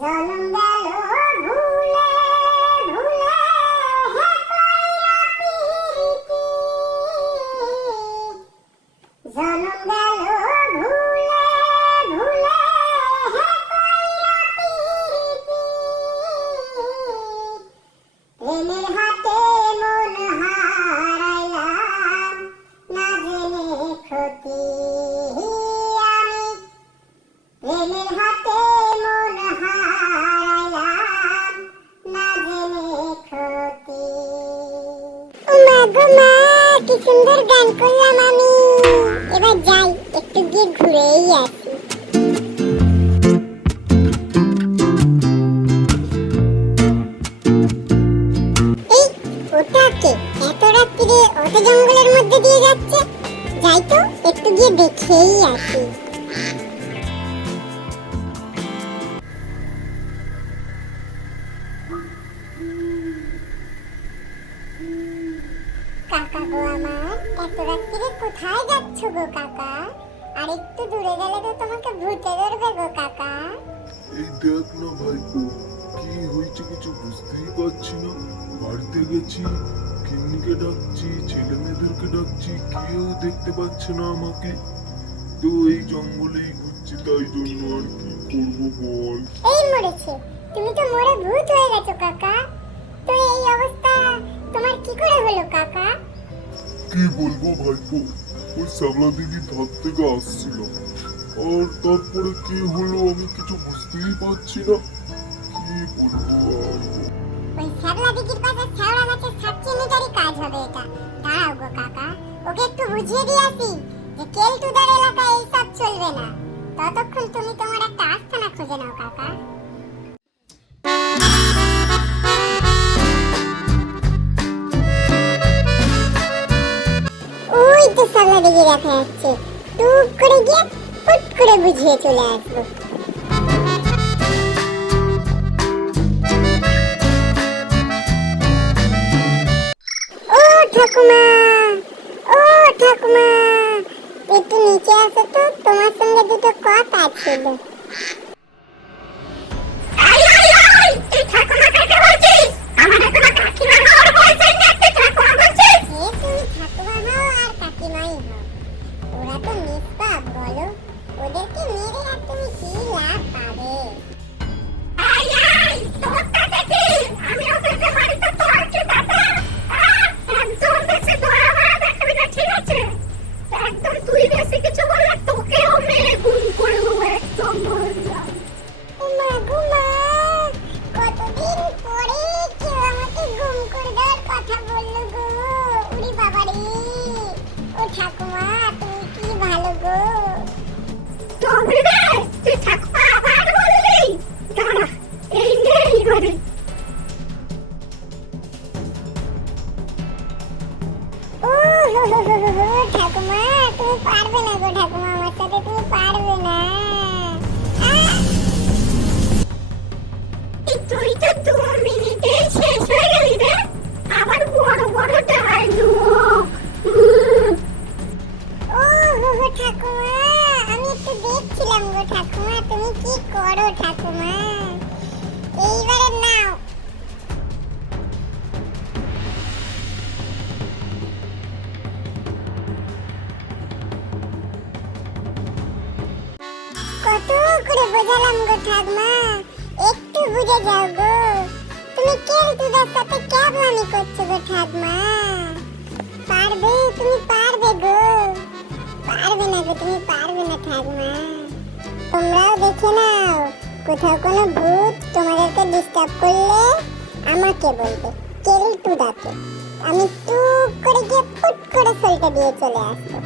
জনম গেল ভুলে ভুলে হে কইরা পিরিতি জনম গেল ভুলে ভুলে হে কইরা পিরিতি প্রেমের হাতে মন হারাইলাম না জেনে ক্ষতি আমি প্রেমের হাতে মন হারাইলাম না জেনে ক্ষতি ওমা গো মা কি সুন্দর গান করলাম আমি এবার যাই একটু গিয়ে ঘুরেই আসি এই ওটাকে এত রাত্রিরে অত জঙ্গলের মধ্যে দিয়ে যাচ্ছে যাই তো একটু গিয়ে দেখেই আসি কাকা গো আমার এত রাত্রিরে কোথায় যাচ্ছ গো কাকা আর একটু দূরে গেলে তো তোমাকে ভূতে ধরবে গো কাকা এই দেখ না ভাইপো, কি হয়েছে কিছু বুঝতেই পারছি না। বাড়িতে গেছি, গিন্নিকে ডাকছি, ছেলে মেয়েদেরকে ডাকছি, কেউ দেখতে পাচ্ছে না আমাকে। তো এই জঙ্গলেই ঘুরছি, তাই জন্য আর কি করবো বল। এই মরেছে, তুমি তো মরে ভূত হয়ে গেছো কাকা। তো এই অবস্থা তোমার কি করে হলো কাকা? কি বলবো ভাইপো, ওই শ্যামলা দিদির ধার থেকে আসছিল, আর তারপরে কি হলো আমি কিছু বুঝতেই পারছি না। কি বলবো আর। ওই শ্যামলা দিদির পাশে শ্যাওড়া গাছের সাবচিনিটারই কাজ হবে এটা। দাঁড়াও গো কাকা, ওকে একটু বুঝিয়ে দিয়ে আসি যে কেলটুদার এলাকায় এইসব চলবে না। ততক্ষণ তুমি তোমার একটা আস্তানা খুঁজে নাও কাকা। ওই তো শ্যামলা দিদি দেখা যাচ্ছে, টুক করে গিয়ে ফুট করে বুঝিয়ে চলে আসবো। ও ঠাকুমা, ও ঠাকুমা, একটু নিচে আসো তো, তোমার সঙ্গে দুটো কথা ছিল। ওরা তো নিষ্পাপ বলো, ওদেরকে মেরে আর তুমি কি লাভ পাবে? ওমা গো মা, কতদিন পরে কেউ আমাকে গুম করে দেওয়ার কথা বললো গো। উরি বাবা রে, ও ঠাকুমা তুমি কি ভালো গো। ও হো হো হো হো হো, ঠাকুমা তুমি পারবে না গো ঠাকুমা, আমার সাথে তুমি পারবে না। আহ! ও হো হো ঠাকুমা, আমি একটু দেখছিলাম গো ঠাকুমা, তুমি কি করো ঠাকুমা। এইবারে নাও। কত করে বোঝালাম গো ঠাকুমা, একটু বুঝে যাও গো। তুমি কেলটুদার সাথে ক্যাবলামি করছো গো ঠাকুমা। পারবে, তুমি পারবে গো। পারবে না গো, তুমি পারবে না ঠাকুমা। তোমরাও দেখে নাও, কোথাও কোনো ভূত তোমাদেরকে ডিস্টার্ব করলে আমাকে বলবে, কেলটুদাকে। আমি টুক করে গিয়ে ফুট করে সলতে দিয়ে চলে আসবো।